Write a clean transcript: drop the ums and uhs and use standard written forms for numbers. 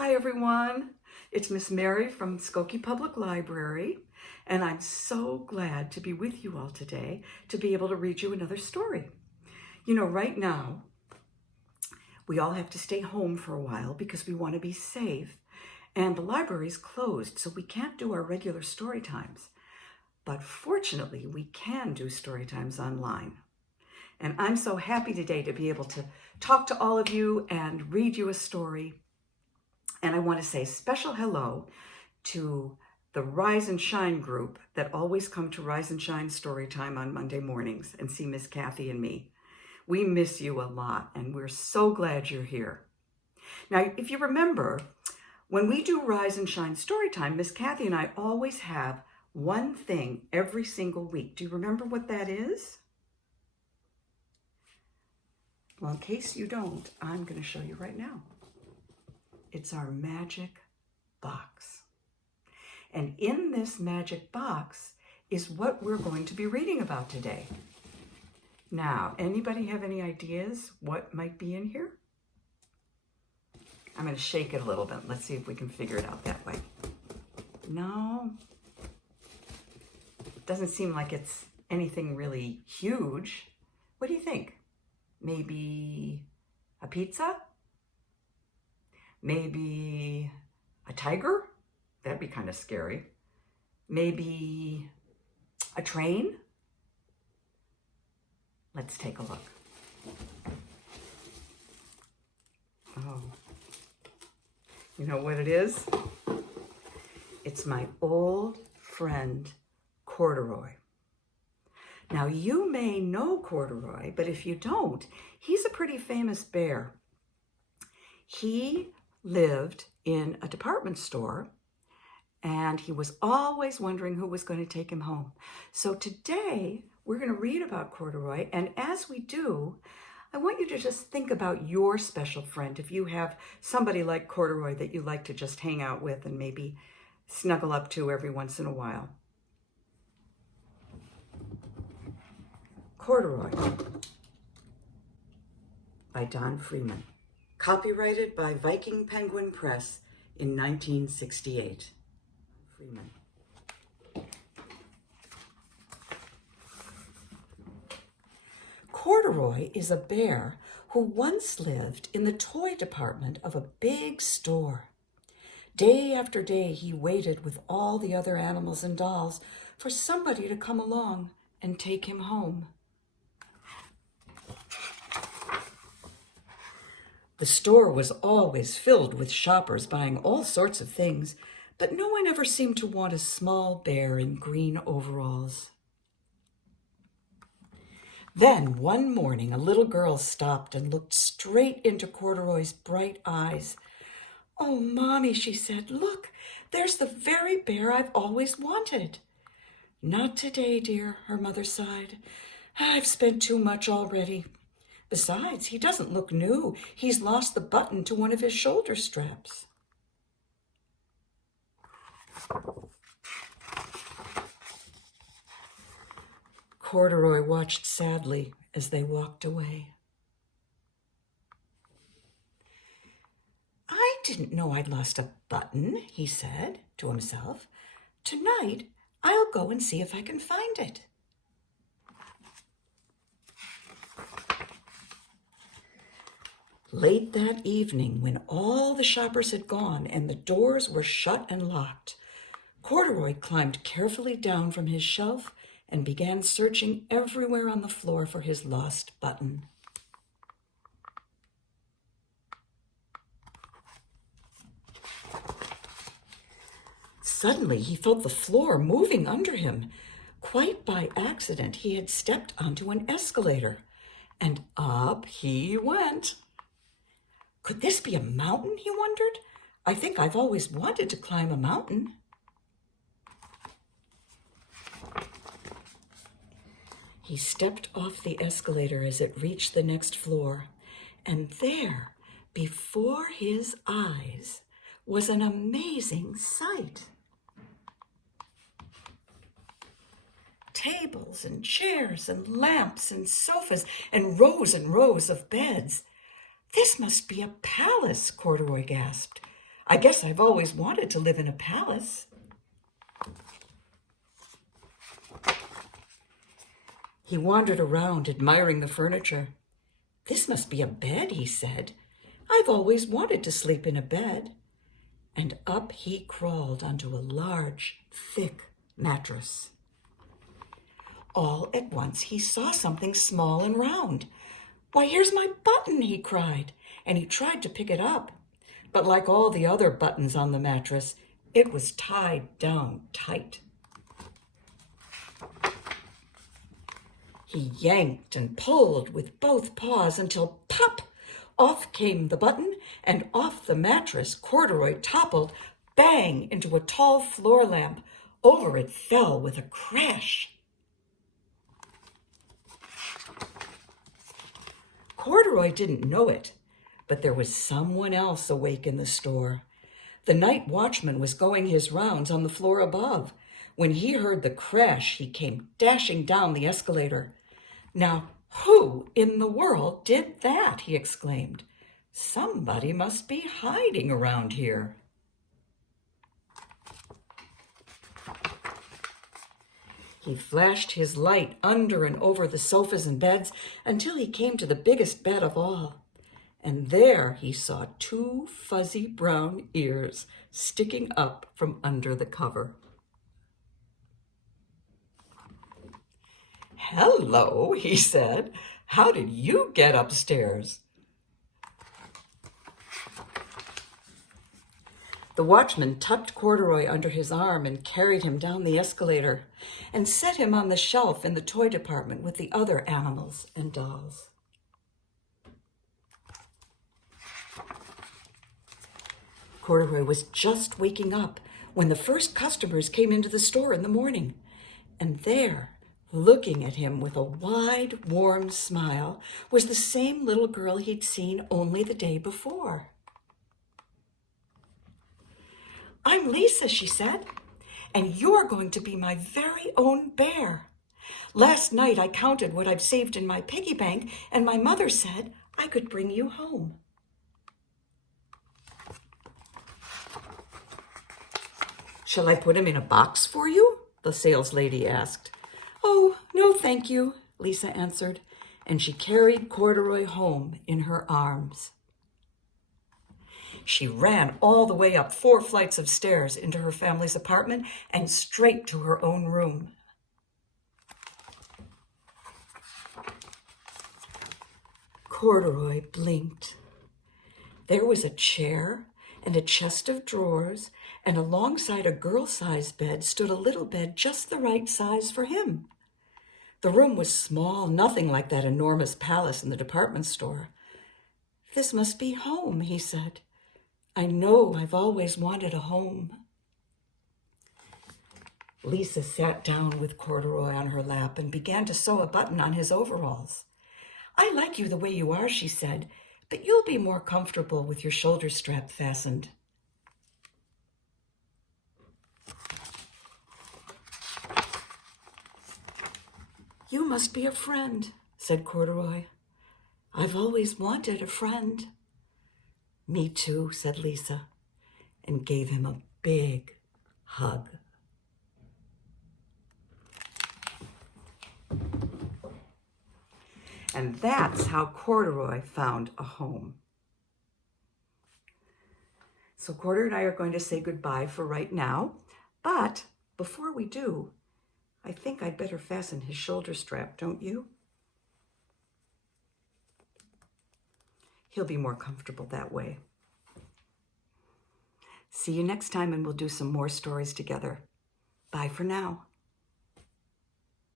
Hi everyone, it's Miss Mary from Skokie Public Library, and I'm so glad to be with you all today to be able to read you another story. You know, right now, we all have to stay home for a while because we want to be safe, and the library's closed, so we can't do our regular story times. But fortunately, we can do story times online. And I'm so happy today to be able to talk to all of you and read you a story. And I want to say a special hello to the Rise and Shine group that always come to Rise and Shine Storytime on Monday mornings and see Miss Kathy and me. We miss you a lot, and we're so glad you're here. Now, if you remember, when we do Rise and Shine Storytime, Miss Kathy and I always have one thing every single week. Do you remember what that is? Well, in case you don't, I'm going to show you right now. It's our magic box. And in this magic box is what we're going to be reading about today. Now, anybody have any ideas what might be in here? I'm going to shake it a little bit. Let's see if we can figure it out that way. No. Doesn't seem like it's anything really huge. What do you think? Maybe a pizza? Maybe a tiger? That'd be kind of scary. Maybe a train? Let's take a look. Oh, you know what it is? It's my old friend, Corduroy. Now, you may know Corduroy, but if you don't, he's a pretty famous bear. He lived in a department store, and he was always wondering who was going to take him home. So today, we're going to read about Corduroy, and as we do, I want you to just think about your special friend. If you have somebody like Corduroy that you like to just hang out with and maybe snuggle up to every once in a while. Corduroy by Don Freeman. Copyrighted by Viking Penguin Press in 1968. Freeman. Corduroy is a bear who once lived in the toy department of a big store. Day after day, he waited with all the other animals and dolls for somebody to come along and take him home. The store was always filled with shoppers buying all sorts of things, but no one ever seemed to want a small bear in green overalls. Then one morning, a little girl stopped and looked straight into Corduroy's bright eyes. "Oh, Mommy," she said, "look, there's the very bear I've always wanted." "Not today, dear," her mother sighed. "I've spent too much already. Besides, he doesn't look new. He's lost the button to one of his shoulder straps." Corduroy watched sadly as they walked away. "I didn't know I'd lost a button," he said to himself. "Tonight, I'll go and see if I can find it." Late that evening, when all the shoppers had gone and the doors were shut and locked, Corduroy climbed carefully down from his shelf and began searching everywhere on the floor for his lost button. Suddenly, he felt the floor moving under him. Quite by accident, he had stepped onto an escalator, and up he went. Could this be a mountain, he wondered? I think I've always wanted to climb a mountain. He stepped off the escalator as it reached the next floor, and there, before his eyes, was an amazing sight. Tables and chairs and lamps and sofas and rows of beds. "This must be a palace," Corduroy gasped. I guess I've always wanted to live in a palace. He wandered around, admiring the furniture. This must be a bed, he said. I've always wanted to sleep in a bed. And up he crawled onto a large, thick mattress. All at once he saw something small and round. Why, here's my button, he cried, and he tried to pick it up. But like all the other buttons on the mattress, it was tied down tight. He yanked and pulled with both paws until pop! Off came the button, and off the mattress Corduroy toppled, bang, into a tall floor lamp. Over it fell with a crash. Corduroy didn't know it, but there was someone else awake in the store. The night watchman was going his rounds on the floor above. When he heard the crash, he came dashing down the escalator. Now, who in the world did that? He exclaimed. Somebody must be hiding around here. He flashed his light under and over the sofas and beds until he came to the biggest bed of all. And there he saw 2 fuzzy brown ears sticking up from under the cover. Hello, he said. How did you get upstairs? The watchman tucked Corduroy under his arm and carried him down the escalator and set him on the shelf in the toy department with the other animals and dolls. Corduroy was just waking up when the first customers came into the store in the morning, and there, looking at him with a wide, warm smile, was the same little girl he'd seen only the day before. I'm Lisa, she said, and you're going to be my very own bear. Last night I counted what I've saved in my piggy bank, and my mother said I could bring you home. Shall I put him in a box for you? The saleslady asked. Oh, no, thank you, Lisa answered, and she carried Corduroy home in her arms. She ran all the way up 4 flights of stairs into her family's apartment and straight to her own room. Corduroy blinked. There was a chair and a chest of drawers, and alongside a girl-sized bed stood a little bed just the right size for him. The room was small, nothing like that enormous palace in the department store. This must be home, he said. I know I've always wanted a home. Lisa sat down with Corduroy on her lap and began to sew a button on his overalls. I like you the way you are, she said, but you'll be more comfortable with your shoulder strap fastened. You must be a friend, said Corduroy. I've always wanted a friend. Me too, said Lisa, and gave him a big hug. And that's how Corduroy found a home. So Corduroy and I are going to say goodbye for right now, but before we do, I think I'd better fasten his shoulder strap, don't you? He'll be more comfortable that way. See you next time, and we'll do some more stories together. Bye for now.